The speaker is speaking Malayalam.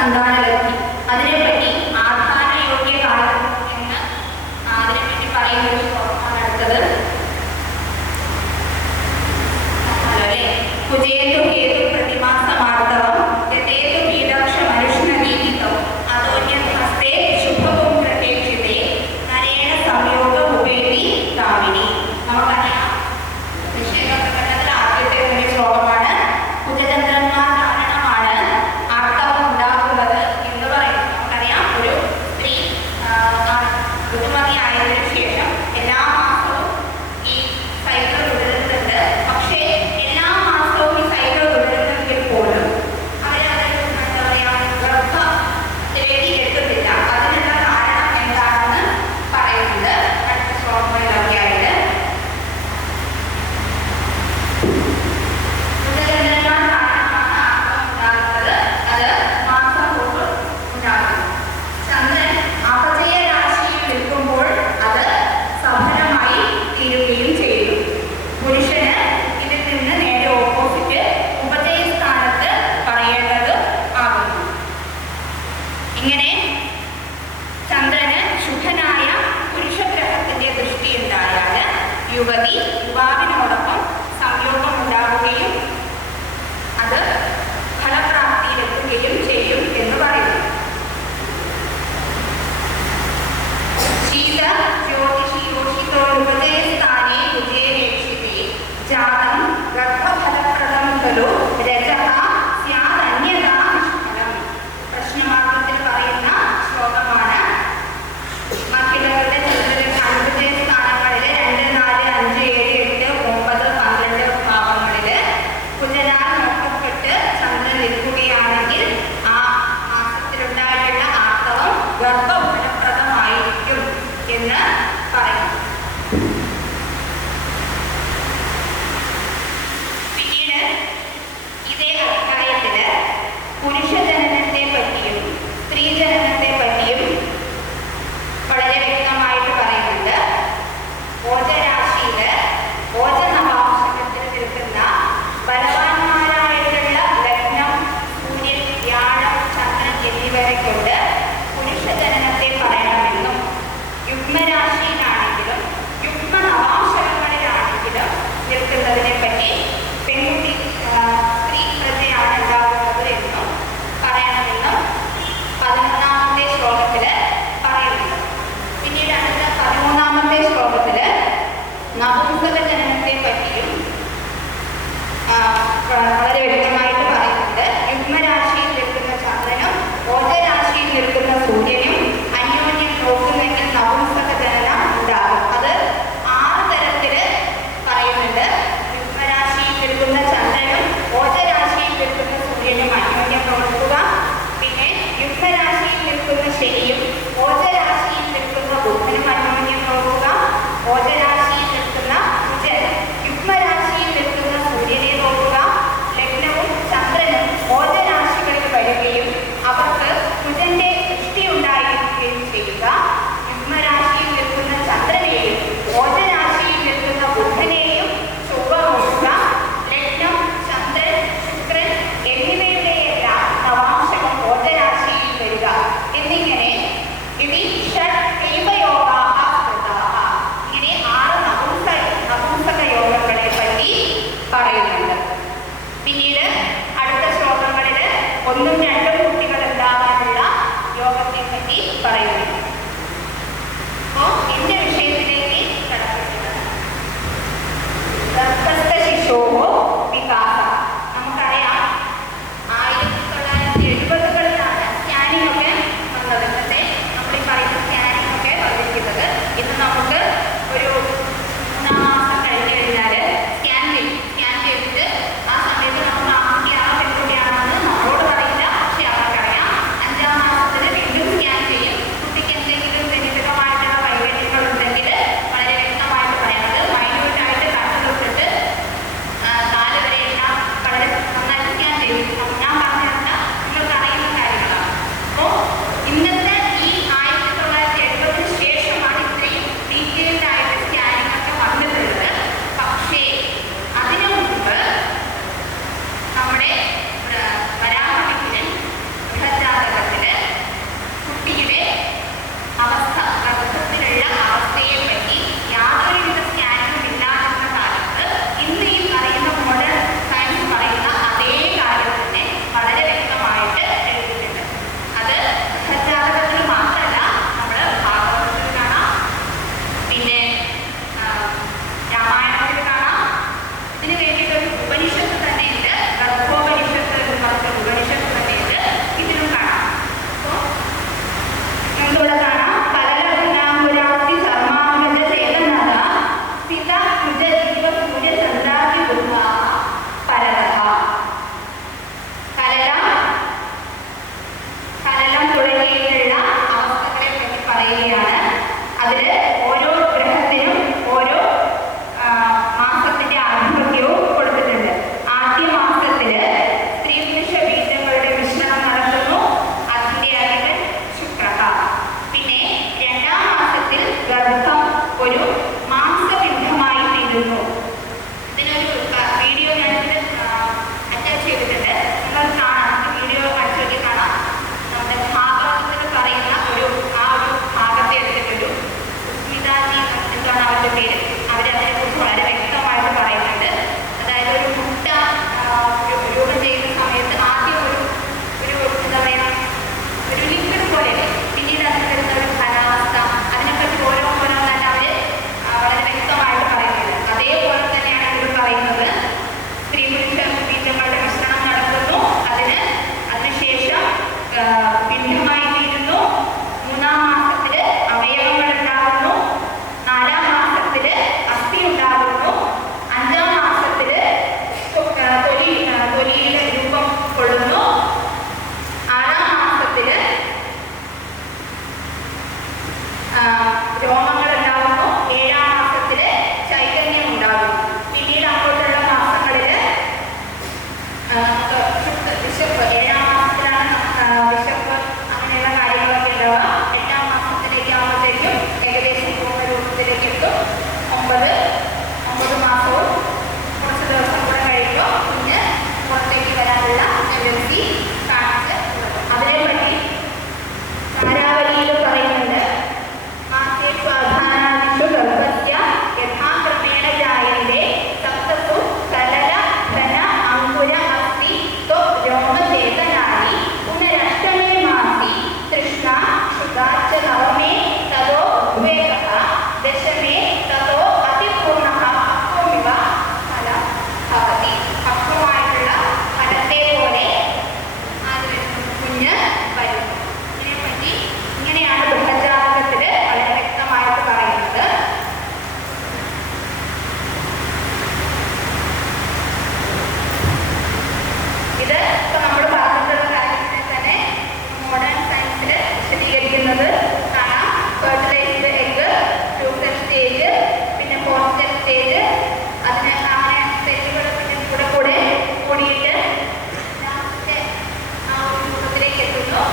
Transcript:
സന്താനലബ്ധി. അതിനെപ്പറ്റി ആധാരയോഗ്യകാലം എന്ന് അതിനെപ്പറ്റി പറയുന്ന ഒരു ശ്ലോകമാണ് അടുത്തത്. കുജേതു ഹേതു പ്രതിമാസമാർത്തവം യഥേതു പീഡാക്ഷ മനുഷ്യനീതിതം അതോന്യഹസ്തേ ശുഭവും പ്രതീക്ഷിതേ നരേണ സംയോഗമുപേതി കാമിനി. നമുക്കറിയാം നിഷേധപ്രകടനത്തിൽ ആദ്യത്തെ ഒരു ശ്ലോകമാണ്. കുജചന്ദ്രന്മാർ കാരണമാണ് ആർത്തവം ഉണ്ടാകുന്നത് എന്ന് പറയുന്നത്. നമുക്കറിയാം ഒരു സ്ത്രീ ഋതുമതി ആയതിനു ശേഷം എല്ലാ മാസവും ഈ സൈക്കിൾ തുടരുന്നുണ്ട്. പക്ഷേ എല്ലാ മാസവും ഈ സൈക്കിൾ തുടരുന്നെങ്കിൽ പോലും അവരത് എന്താ പറയുക ഗർഭത്തിലേക്ക് എത്തുന്നില്ല. അതിനുള്ള കാരണം എന്താണെന്ന് പറയുന്നത് അടുത്ത ശ്ലോകങ്ങളിലൊക്കെ ആയിട്ട്. കുജചന്ദ്രന്മാർ കാരണമാണ് ആർത്തവം ഉണ്ടാകുന്നത്. അത് മാസം കൊണ്ട് ഉണ്ടാകുന്നു. ചന്ദ്രൻ അപചയ രാശിയിൽ നിൽക്കുമ്പോൾ അത് സഫലമായി തീരുകയും ചെയ്യുന്നു. പുരുഷന് ഇതിൽ നിന്ന് നേരെ ഓപ്പോസിറ്റ് ഉപജയ സ്ഥാനത്ത് പറയേണ്ടത് ആകുന്നു. ഇങ്ങനെ ചന്ദ്രന് ശുഭനായ പുരുഷഗ്രഹത്തിന്റെ ദൃഷ്ടി ഉണ്ടായാൽ യുവതി യുവാവിനോടൊപ്പം സംയോഗം ഉണ്ടാവുകയും അത് ഫലപ്രാപ്തിയിലെത്തുകയും ചെയ്യും എന്ന് പറയുന്നു. ശീല ജ്യോതിഷി യോഷിതോപജയസ്ഥാനേ കുജേരേക്ഷിതേ ജാതം ഗർഭഫലപ്രദം ഖലു രജഃ സ്യാദന്യഥാ നിഷ്ഫലം. പ്രശ്നമാർഗത്തിൽ പറയുന്ന ശ്ലോകമാണ്. അഖിലങ്ങളുടെ അനുപജയ സ്ഥാനങ്ങളിൽ 2, 4, 5, 7, 8, 9, 12 ഭാവങ്ങളിൽ കുജനാൽ നോക്കപ്പെട്ട് ചന്ദ്രൻ നിൽക്കുകയാണെങ്കിൽ ആ മാസത്തിലുണ്ടായിട്ടുള്ള ആർത്തവം ഗർഭഫലപ്രദമായിരിക്കും എന്ന് പറയുന്നു. പിന്നീട് ഇതേ അധ്യായത്തില് പുരുഷജനനത്തെ പറ്റിയും സ്ത്രീജനനത്തെ പറ്റിയും വളരെ വ്യക്തമായിട്ട് പറയുന്നുണ്ട്. ഓജരാശിയില് ഓജനവാംശകത്തിൽ നിൽക്കുന്ന ബലവാന്മാരായിട്ടുള്ള ലഗ്നം, സൂര്യൻ, വ്യാഴം, ചന്ദ്രൻ എന്നിവരെ കൊണ്ട് പുരുഷജനനത്തെ പറയണമെന്നും യുഗ്മരാശിയിലാണെങ്കിലും യുഗ്മനവാംശകങ്ങളിലാണെങ്കിലും നിൽക്കുന്നതിനെ പറ്റി പെൺകുട്ടി സ്ത്രീ പ്രജയാണ് ഉണ്ടാകുന്നത് എന്നും പറയണമെന്നും 11ാമത്തെ ശ്ലോകത്തില് പറയുന്നുണ്ട്. പിന്നീട് അടുത്ത 13ാമത്തെ ശ്ലോകത്തില് നപുംസക ജനനത്തെ പറ്റിയും വളരെ വ്യക്തമായിട്ട് പറയുന്നുണ്ട്. യുഗ്മരാശിയിൽ നിൽക്കുന്ന ചന്ദ്രനും ഓജരാശിയിൽ നിൽക്കുന്ന സൂര്യനും അന്യോന്യം നോക്കുന്നെങ്കിൽ നപുംസക ജനനം ഉണ്ടാകും. അത് 6 തരത്തില് പറയുന്നുണ്ട്. യുഗ്മരാശിയിൽ നിൽക്കുന്ന ചന്ദ്രനും ഓജരാശിയിൽ നിൽക്കുന്ന സൂര്യനും അന്യോന്യം നോക്കുക. പിന്നെ യുഗ്മരാശിയിൽ നിൽക്കുന്ന ശനിയും ഓജരാശിയിൽ നിൽക്കുന്ന ബുധനും അന്യോന്യം നോക്കുക. ഓജരാശിയിൽ നിൽക്കുന്ന കുജൻ യുഗ്മരാശിയിൽ നിൽക്കുന്ന സൂര്യനെ നോക്കുക. ലഗ്നവും ചന്ദ്രനും ഓജരാശികളിൽ വരികയും അവർക്ക് കുജന്റെ ദൃഷ്ടി ഉണ്ടായിരിക്കുകയും ചെയ്യുക. യുഗ്മരാശിയിൽ നിൽക്കുന്ന ചന്ദ്രനെയും ഓജരാശിയിൽ നിൽക്കുന്ന ബുധനെയും ചൊവ്വ നോക്കുക. ലഗ്നം, ചന്ദ്രൻ, ശുക്രൻ എന്നിവയുടെയെല്ലാം നവാംശകം ഓജരാശിയിൽ വരിക. എന്നിങ്ങനെ ഇങ്ങനെ 6 നപുംസക യോഗങ്ങളെ പറ്റി പറയുന്നുണ്ട്. പിന്നീട് അടുത്ത ശ്ലോകങ്ങളിൽ 1ഉം 2ഉം കുട്ടികൾ ഉണ്ടാകാനുള്ള യോഗത്തെ പറ്റി പറയുന്നുണ്ട്. അപ്പോൾ എന്റെ വിഷയത്തിലേക്ക് കടക്കുന്നത് ഗർഭസ്ഥ ശിശോഹോ വികാസ. നമുക്കറിയാം 1970കളിലാണ് സ്കാനിംഗ് ഒക്കെ വന്നത്. ഇന്നത്തെ നമ്മൾ ഈ പറയുന്ന സ്കാനിംഗ് ഒക്കെ വന്നിരിക്കുന്നത്. ഇന്ന് നമുക്ക് ഒരു 3-ാം മാസം കഴിഞ്ഞ് കഴിഞ്ഞാൽ സ്കാൻ ചെയ്തിട്ട് ആ സമയത്ത് നമ്മൾ ആൺകുട്ടിയാണോ പെൺകുട്ടിയാണോ എന്ന് നമ്മളോട് പറയില്ല. പക്ഷെ അവർക്കറിയാം. 5-ാം മാസത്തിൽ വീണ്ടും സ്കാൻ ചെയ്യും. കുട്ടിക്ക് പിണ്ഡമായി തീരുന്നു. 3-ാം മാസത്തില് അവയവങ്ങൾ ഉണ്ടാകുന്നു. 4-ാം മാസത്തില് അസ്ഥി ഉണ്ടാകുന്നു. 5-ാം മാസത്തില് തൊലിയുടെ രൂപം കൊള്ളുന്നു. 6-ാം മാസത്തില് രോമങ്ങൾ ഉണ്ടാകുന്നു. 7-ാം മാസത്തില് ചൈതന്യം ഉണ്ടാകുന്നു. പിന്നീട് അങ്ങോട്ടുള്ള മാസങ്ങളില് വിശപ്പ്, 7-ാം മാസത്തിലാണ് വിശപ്പ് അങ്ങനെയുള്ള കാര്യങ്ങളൊക്കെ ഉണ്ടാവുക. 8-ാം മാസത്തിലേക്ക് ആകുമ്പോഴത്തേക്കും ഏകദേശം പൂർണ്ണ രൂപത്തിലേക്ക് എത്തും. 9 മാസവും കുറച്ച് ദിവസം കൂടെ കഴിയുമ്പോൾ കുഞ്ഞ് പുറത്തേക്ക് വരാനുള്ള ടെൻഡൻസി കാണിച്ച് അതിനെപ്പറ്റി ധാരാവലിയിൽ പറയുന്നുണ്ട്. മാസ്യേഷ്വാധാനാദിഷു ഗർഭസ്യ യഥാക്രമേണ ജായന്തേ സപ്തസു സലല ധന അങ്കുര അസ്ഥി ത്വ രോമചേതനാനി പുനരഷ്ടമേ മാസി തൃഷ്ണ ക്ഷുധാ ച നവമേ തതോ ഉദ്വേഗഃ ദശമേ തതോ അതിപൂർണ്ണഃ പക്വമിവ ഫലം ഭവതി. പക്വമായിട്ടുള്ള ഫലത്തെ പോലെ അത് കുഞ്ഞ് വരും. ഇതിനെപ്പറ്റി ഇങ്ങനെയാണ് ബൃഹജ്ജാതകത്തിൽ വളരെ വ്യക്തമായിട്ട് പറയുന്നത്. ഇത് ഇപ്പൊ നമ്മൾ പറഞ്ഞിട്ടുള്ള കാര്യത്തിനെ തന്നെ മോഡേൺ സയൻസിൽ വിശദീകരിക്കുന്നത് കാണാം. ഫെർട്ടിലൈസ്ഡ് എഗ്, 2 സ്റ്റേജ്, പിന്നെ 4th സ്റ്റേജ്, അതിന് അങ്ങനെ സ്റ്റേജുകൾ പിന്നെ കൂടെ കൂടിയിട്ട് ലാസ്റ്റ് ആ ഒരു രൂപത്തിലേക്ക് എത്തുന്നു.